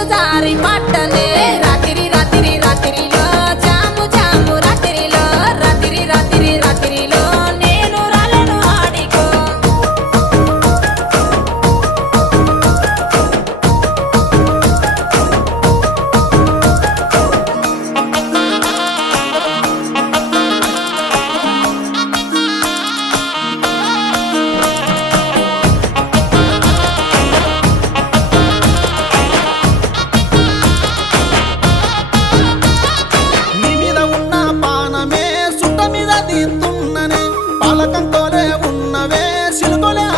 నీరు జారి పట్టనే రాత్రి రాత్రి రాత్రిలో జాము జాము రాత్రిలో రాత్రి రాత్రి రాత్రిలో నేను రాలను ఆడికో నీ మీద ఉన్న పానమే సుట్ట మీద తీస్తున్ననే పాలకంతోనే ఉన్నవే సిలుకొలే